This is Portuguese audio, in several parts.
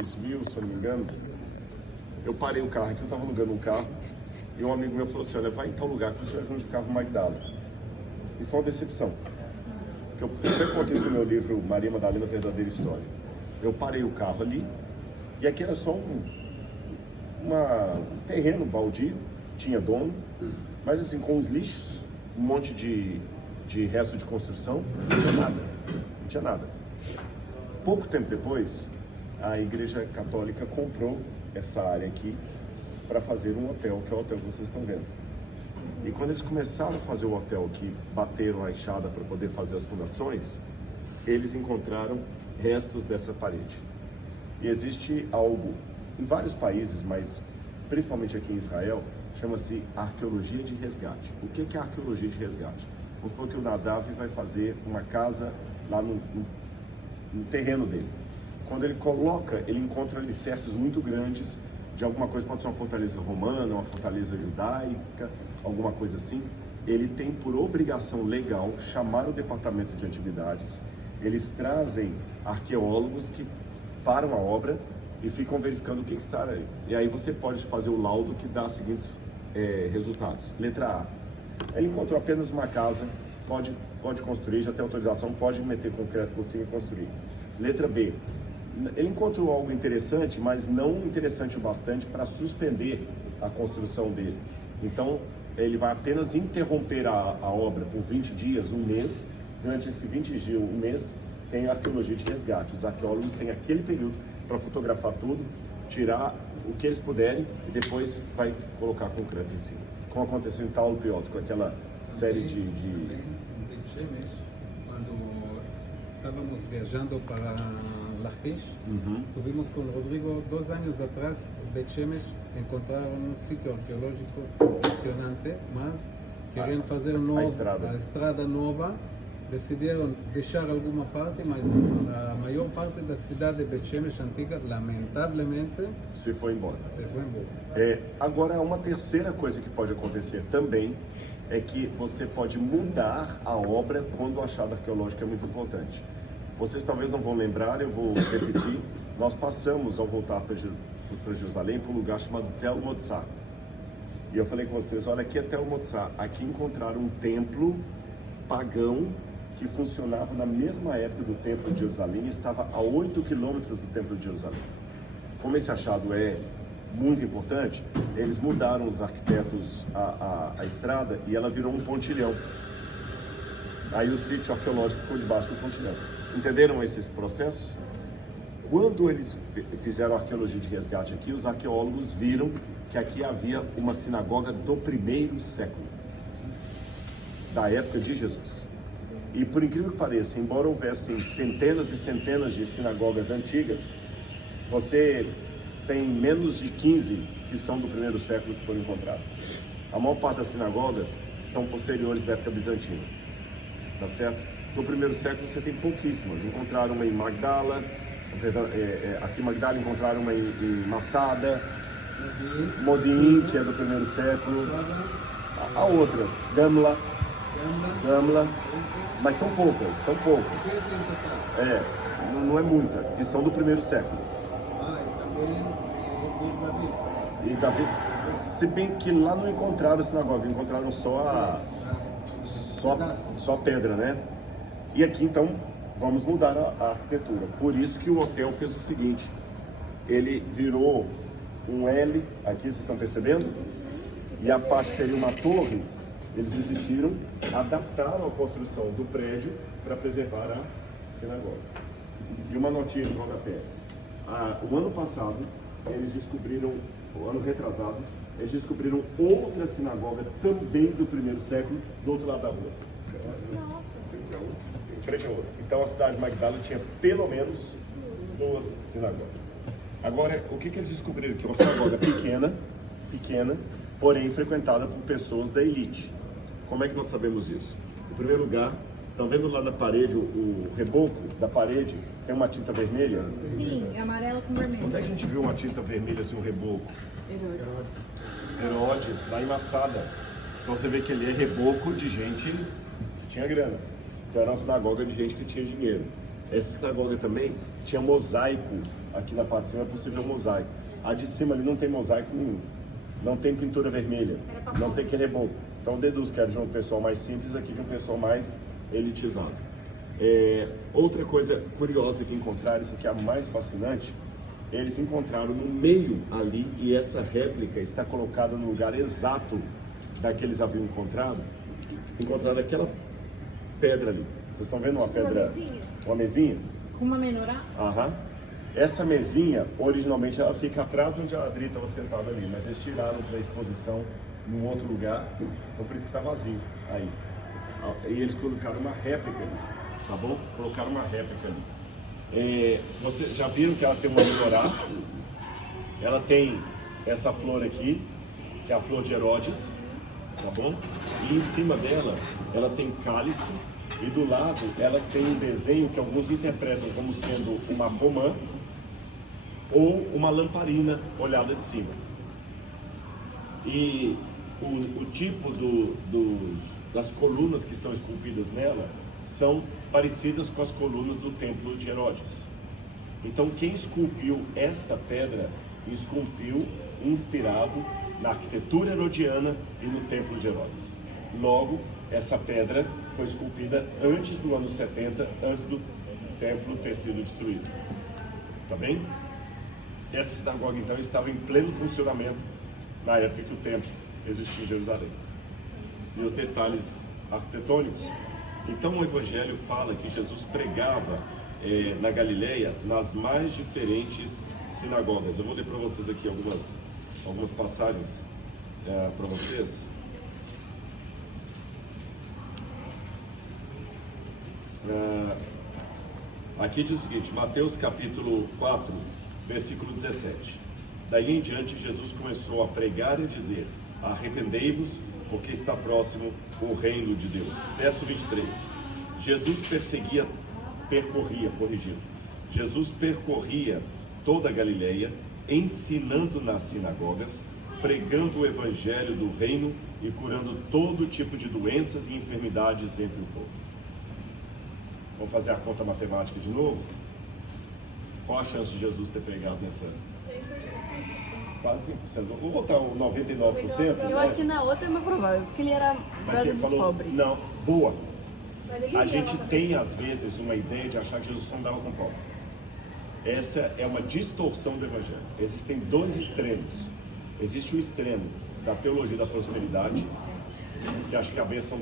2000, se eu não me engano, eu parei o carro aqui, eu estava alugando um carro, e um amigo meu falou assim, olha, vai em tal lugar que você vai ver onde ficava o Magdala. E foi uma decepção. Eu sempre contei isso no meu livro Maria Madalena, Verdadeira História. Eu parei o carro ali, e aqui era só um terreno baldio, tinha dono, mas assim, com os lixos, um monte de resto de construção, não tinha nada, não tinha nada. Pouco tempo depois, a Igreja Católica comprou essa área aqui para fazer um hotel, que é o hotel que vocês estão vendo. E quando eles começaram a fazer o hotel aqui, bateram a enxada para poder fazer as fundações, eles encontraram restos dessa parede. E existe algo em vários países, mas principalmente aqui em Israel, chama-se arqueologia de resgate. O que é arqueologia de resgate? Vamos supor que o Nadav vai fazer uma casa lá no terreno dele. Quando ele coloca, ele encontra alicerces muito grandes de alguma coisa, pode ser uma fortaleza romana, uma fortaleza judaica, alguma coisa assim. Ele tem por obrigação legal chamar o departamento de antiguidades. Eles trazem arqueólogos que param a obra e ficam verificando o que está aí. E aí você pode fazer o laudo que dá os seguintes resultados. Letra A. Ele encontrou apenas uma casa, pode construir, já tem autorização, pode meter concreto por cima e construir. Letra B. Ele encontrou algo interessante, mas não interessante o bastante para suspender a construção dele. Então, ele vai apenas interromper a obra por 20 dias, um mês. Durante esse 20 dias, um mês, tem arqueologia de resgate. Os arqueólogos têm aquele período para fotografar tudo, tirar o que eles puderem e depois vai colocar concreto em cima. Como aconteceu em Paulo Piotre, com aquela série de... Quando estávamos viajando para Lachish, estuvimos con Rodrigo 2 años atrás, Bet Shemesh, encontraron un sitio arqueológico impresionante, mas querían fazer a estrada nova, decidiram deixar alguma parte, mas a maior parte da cidade de Bet Shemesh antiga, lamentavelmente, se foi embora. embora. Agora, uma terceira coisa que pode acontecer também é que você pode mudar a obra quando o achado arqueológico é muito importante. Vocês talvez não vão lembrar, eu vou repetir. Nós passamos, ao voltar para Jerusalém, para um lugar chamado Tel Motzah. E eu falei com vocês, olha, aqui é Tel Motzah. Aqui encontraram um templo pagão que funcionava na mesma época do Templo de Jerusalém e estava a 8 quilômetros do Templo de Jerusalém. Como esse achado é muito importante, eles mudaram os arquitetos a estrada e ela virou um pontilhão. Aí o sítio arqueológico ficou debaixo do pontilhão. Entenderam esses processos? Quando eles fizeram a arqueologia de resgate aqui, os arqueólogos viram que aqui havia uma sinagoga do 1º século, da época de Jesus. E por incrível que pareça, embora houvessem centenas e centenas de sinagogas antigas, você tem menos de 15 que são do 1º século que foram encontradas. A maior parte das sinagogas são posteriores da época bizantina, tá certo? No 1º século você tem pouquíssimas. Encontraram uma em Magdala, aqui em Magdala encontraram uma em Massada, Modi'in, que é do 1º século. Há outras, Gamla, mas são poucas. Não é muita, que são do 1º século. E Davi, se bem que lá não encontraram sinagoga, encontraram só a pedra, né? E aqui então vamos mudar a arquitetura. Por isso que o hotel fez o seguinte: ele virou um L, aqui vocês estão percebendo? E a parte seria uma torre. Eles desistiram, adaptaram a construção do prédio para preservar a sinagoga. E uma notinha de rodapé. O ano passado, eles descobriram, o ano retrasado, eles descobriram outra sinagoga também do 1º século, do outro lado da rua. Nossa! Em frente a outra. Então a cidade de Magdala tinha pelo menos 2 sinagogas. Agora, o que eles descobriram? Que é uma sinagoga pequena, porém frequentada por pessoas da elite. Como é que nós sabemos isso? Em primeiro lugar, estão vendo lá na parede, o reboco da parede, tem uma tinta vermelha? Sim, é amarelo com vermelho. Onde é que a gente viu uma tinta vermelha assim, um reboco? Herodes, lá em Massada. Então você vê que ele é reboco de gente que tinha grana. Então era uma sinagoga de gente que tinha dinheiro. Essa sinagoga também tinha mosaico aqui na parte de cima é possível mosaico. A de cima ali não tem mosaico nenhum. Não tem pintura vermelha. Não tem aquele reboco. Então deduz que era de um pessoal mais simples aqui de um pessoal mais elitizado. Outra coisa curiosa que encontraram, isso aqui é a mais fascinante, eles encontraram no meio ali, e essa réplica está colocada no lugar exato da que eles haviam encontrado. Encontraram aquela pedra ali. Vocês estão vendo uma pedra? mesinha? Uma mesinha? Com uma menorá? Aham. Essa mesinha, originalmente, ela fica atrás de onde a Adri estava sentada ali, mas eles tiraram para exposição num outro lugar, então por isso que está vazio aí. E eles colocaram uma réplica ali, tá bom? Colocaram uma réplica ali. Vocês já viram que ela tem uma menorá? Ela tem essa flor aqui, que é a flor de Herodes, tá bom? E em cima dela, ela tem cálice, e do lado ela tem um desenho que alguns interpretam como sendo uma romã ou uma lamparina olhada de cima. E o tipo das colunas que estão esculpidas nela são parecidas com as colunas do templo de Herodes. Então quem esculpiu esta pedra, esculpiu inspirado na arquitetura herodiana e no templo de Herodes. Logo, essa pedra foi esculpida antes do ano 70, antes do templo ter sido destruído. Tá bem? Essa sinagoga, então, estava em pleno funcionamento na época que o templo existia em Jerusalém. E os detalhes arquitetônicos. Então, o Evangelho fala que Jesus pregava na Galileia, nas mais diferentes sinagogas. Eu vou ler para vocês aqui algumas passagens para vocês. Aqui diz o seguinte, Mateus capítulo 4, versículo 17. Daí em diante Jesus começou a pregar e dizer: arrependei-vos, porque está próximo o reino de Deus. Verso 23. Jesus percorria toda a Galileia, ensinando nas sinagogas, pregando o evangelho do reino e curando todo tipo de doenças e enfermidades entre o povo. Vamos fazer a conta matemática de novo? Qual a chance de Jesus ter pregado nessa? 100%. Quase 5%. Vou botar o 99%. Eu acho que na outra é mais provável, porque ele era Mas brother você dos falou, pobres. não, boa. Mas ele A ia gente lá tem às vezes uma ideia de achar que Jesus só andava com pobre. Essa é uma distorção do evangelho. Existem dois extremos. Existe o extremo da teologia da prosperidade, que acha que a bênção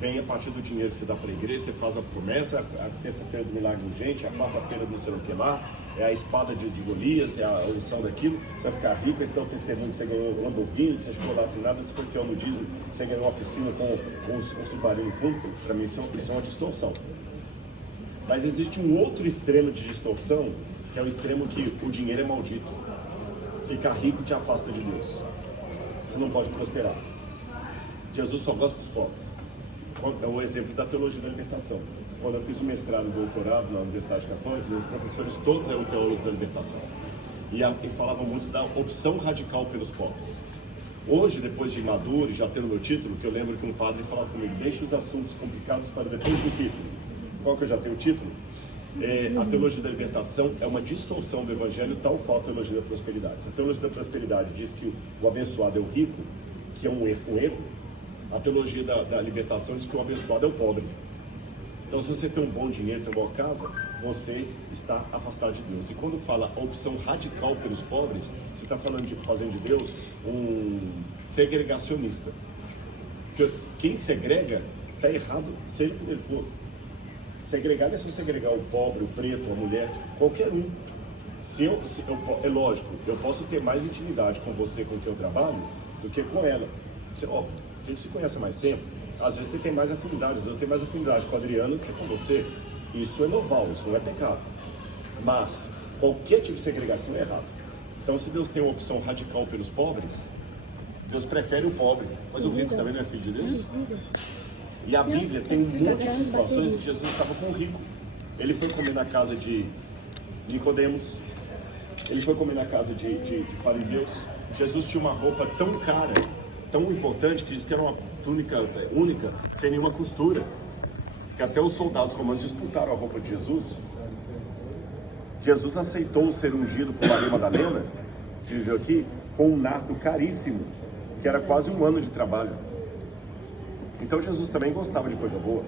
vem a partir do dinheiro que você dá para a igreja, você faz a promessa, a terça-feira do milagre urgente, a quarta-feira do não sei o que lá, é a espada de Golias, é a unção daquilo, você vai ficar rico, esse é o testemunho que você ganhou um Lamborghini, que você ficou lá assinado, você foi fiel no dízimo, você ganhou uma piscina com um submarino no fundo. Para mim isso é uma distorção. Mas existe um outro extremo de distorção, que é o extremo que o dinheiro é maldito. Ficar rico te afasta de Deus. Você não pode prosperar. Jesus só gosta dos pobres. É o exemplo da teologia da libertação. Quando eu fiz o mestrado e doutorado na Universidade Católica, os professores todos eram teólogos da libertação. E falavam muito da opção radical pelos pobres. Hoje, depois de maduro e já tendo meu título, que eu lembro que um padre falava comigo, deixe os assuntos complicados para depois do título. Qual que eu já tenho o título? A teologia da libertação é uma distorção do evangelho, tal qual a teologia da prosperidade. Se a teologia da prosperidade diz que o abençoado é o rico, que é um erro, a teologia da libertação diz que o abençoado é o pobre. Então, se você tem um bom dinheiro, tem uma boa casa, você está afastado de Deus. E quando fala a opção radical pelos pobres, você está fazendo de Deus um segregacionista. Porque quem segrega está errado, seja por ele for. Segregar não é só segregar o pobre, o preto, a mulher, qualquer um. É lógico, eu posso ter mais intimidade com você, com quem eu trabalho, do que com ela. Isso é óbvio. A gente se conhece há mais tempo, às vezes você tem mais afinidade, eu tenho mais afinidade com o Adriano do que com você. Isso é normal, isso não é pecado. Mas qualquer tipo de segregação é errado. Então, se Deus tem uma opção radical pelos pobres, Deus prefere o pobre, mas o rico também não é filho de Deus. E a Bíblia tem um monte de situações em que Jesus estava com o rico. Ele foi comer na casa de Nicodemos, ele foi comer na casa de fariseus. Jesus tinha uma roupa tão cara, tão importante, que diz que era uma túnica única, sem nenhuma costura, que até os soldados romanos disputaram a roupa de Jesus. Jesus aceitou ser ungido por Maria Madalena, que viveu aqui, com um nardo caríssimo, que era quase um ano de trabalho. Então Jesus também gostava de coisa boa.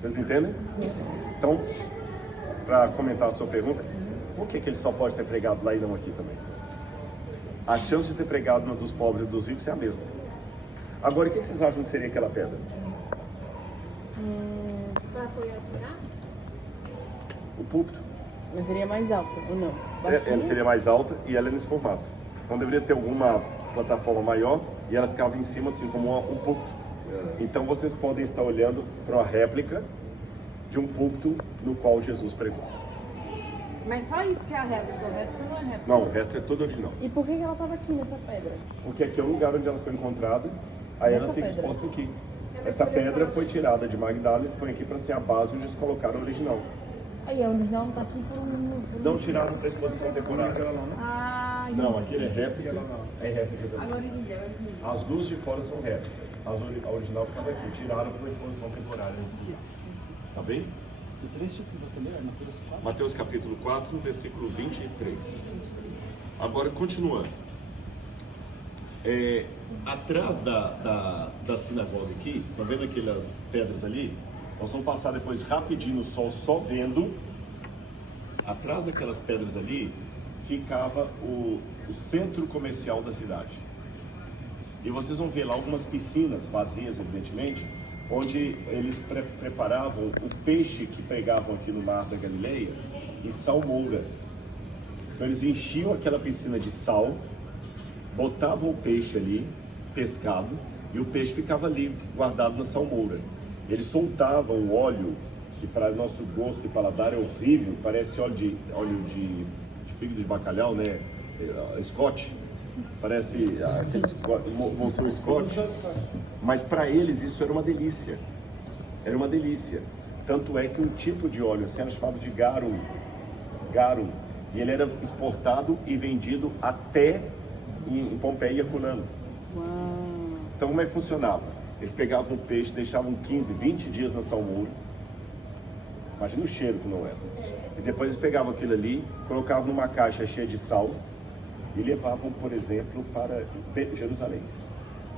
Vocês entendem? Então, para comentar a sua pergunta, por que ele só pode ter pregado lá e não aqui também? A chance de ter pregado dos pobres e dos ricos é a mesma. Agora, o que vocês acham que seria aquela pedra? Para apoiar a Torá? O púlpito. Mas seria mais alto, ou não? Ela seria mais alta e ela é nesse formato. Então deveria ter alguma plataforma maior e ela ficava em cima assim como um púlpito. Então vocês podem estar olhando para uma réplica de um púlpito no qual Jesus pregou. Mas só isso que é a réplica, o resto não é réplica. Não, o resto é todo original. E por que ela estava aqui nessa pedra? Porque aqui é o lugar onde ela foi encontrada, aí ela Essa fica pedra. exposta aqui. Essa pedra foi tirada de Magdala e põe aqui para ser a base onde eles colocaram o original. Aí a original tá aqui por um... Não tiraram para exposição temporária. Ah, Não, aquele é réplica. É réplica também. As duas de fora são réplicas. A original ficava aqui. Tiraram para exposição temporária. Tá bem? O trecho que você leu é Mateus 4. Mateus capítulo 4, versículo 23. Agora, continuando. Atrás da sinagoga aqui, tá vendo aquelas pedras ali? Nós vamos passar depois rapidinho no sol, só vendo. Atrás daquelas pedras ali, ficava o centro comercial da cidade. E vocês vão ver lá algumas piscinas vazias, evidentemente, onde eles preparavam o peixe que pegavam aqui no mar da Galileia e salmoura. Então eles enchiam aquela piscina de sal, botavam o peixe ali, pescado, e o peixe ficava ali, guardado na salmoura. Eles soltavam o óleo, que para nosso gosto e paladar é horrível, parece óleo de fígado de bacalhau, né? Scotch. Parece aquele moção Scotch. Mas para eles isso era uma delícia. Era uma delícia. Tanto é que um tipo de óleo assim era chamado de garum. Garum. E ele era exportado e vendido até em Pompeia e Herculano. Então como é que funcionava? Eles pegavam o peixe, deixavam 15, 20 dias na salmoura. Imagina o cheiro que não era. E depois eles pegavam aquilo ali, colocavam numa caixa cheia de sal e levavam, por exemplo, para Jerusalém.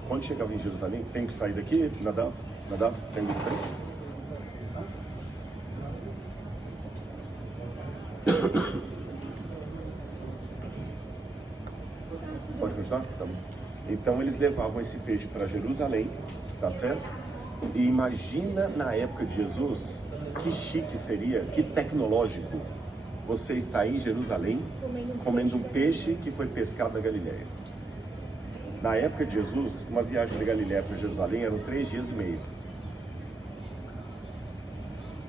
Quando chegava em Jerusalém, tem que sair daqui, Nadav? Nadav, tem que sair? Pode continuar? Tá bom. Então eles levavam esse peixe para Jerusalém, tá certo? E imagina na época de Jesus, que chique seria, que tecnológico você está em Jerusalém comendo um peixe que foi pescado na Galileia. Na época de Jesus, uma viagem da Galileia para Jerusalém eram 3 dias e meio.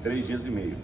3 dias e meio.